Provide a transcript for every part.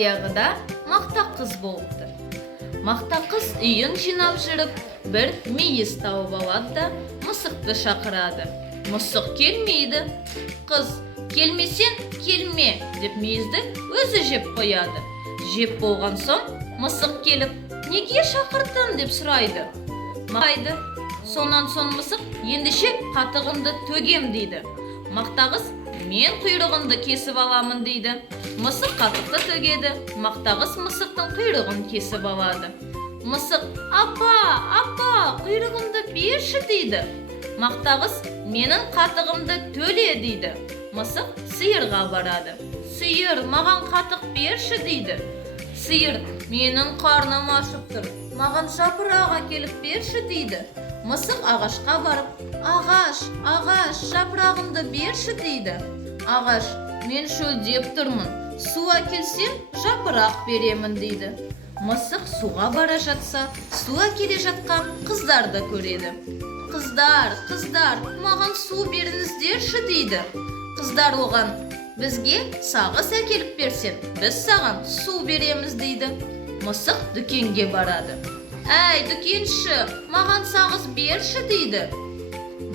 баяғыда мақта қыз болыпты. Мақта қыз үйін жинап жүріп, бір мейіз тауып алады да мысықты шақырады. Мысық келмейді. Қыз, келмесен келме деп мейізді өзі жеп қояды. Жеп болған соң мысық келіп, неге шақырдың деп сұрайды. Мақайды. Сонан соң мысық, ендеше қатығымды төгем дейді. Мақта қыз, мен құйрығымды кесіп аламын дейді. Мысық қатықты төгеді. Мақта қыз мысықтың құйрығын кесіп алады. Мысық, апа, құйрығымды берші дейді. Мақта қыз, менің қатығымды төле дейді. Мысық сиырға барады. Сиыр, маған қатық берші дейді. Сиыр, менің қарным ашып тұр, маған жапырақ әкеліп берші дейді. Мысық ағашқа барып, ағаш, жапырағымды берші дейді. Ағаш, мен шөлдеп тұрмын, су әкелсем жапырақ беремін дейді. Мысық суға бара жатса, су әкеле жатқан қыздарды көреді. Қыздар, маған су беріңіздерші дейді. Қыздар оған, бізге сағыз әкеліп берсең, біз саған су береміз дейді. Мысық дүкенге барады. Әй, дүкенші, маған сағыз берші дейді.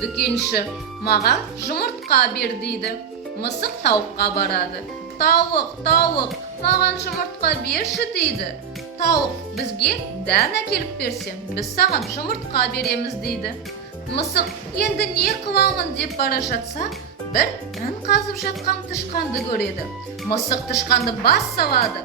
Дүкенші, маған жұмыртқа бер дейді. Мысық тауыққа барады. Тауық, маған жұмыртқа берші дейді. Тауық, бізге дән әкеліп берсең, біз саған жұмыртқа береміз дейді. Мысық, енді не қыламын деп бара жатса, бір дән қазып жатқан тышқанды көреді. Мысық тышқанды бас салады.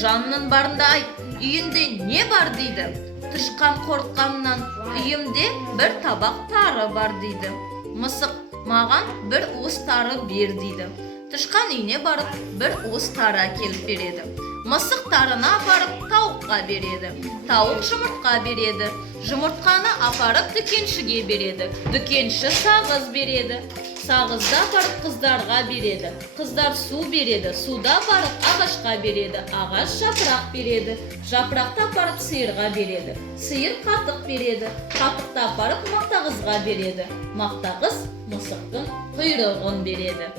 Жанның барында айт, үйінде не бар дейді. Тышқан қорыққаннан, үйімде бір табақ тары бар дейді. Мысық, маған бір уыс тары бер дейді. Тышқан үйіне барып, бір уыс тары әкеліп береді. Мысық тарыны апарып тауыққа береді. Тауық жұмыртқа береді. Жұмыртқаны апарып дүкеншіге береді. Дүкенші сағыз береді. Сағызды апарып қыздарға береді. Қыздар су береді. Суда апарып ағашқа береді. Ағаш жапырақ береді. Жапырақты апарып сиырға береді. Сиыр қатық береді. Қатықты апарып мақта қызға береді. Мақта қыз мысықтың құйрығын береді.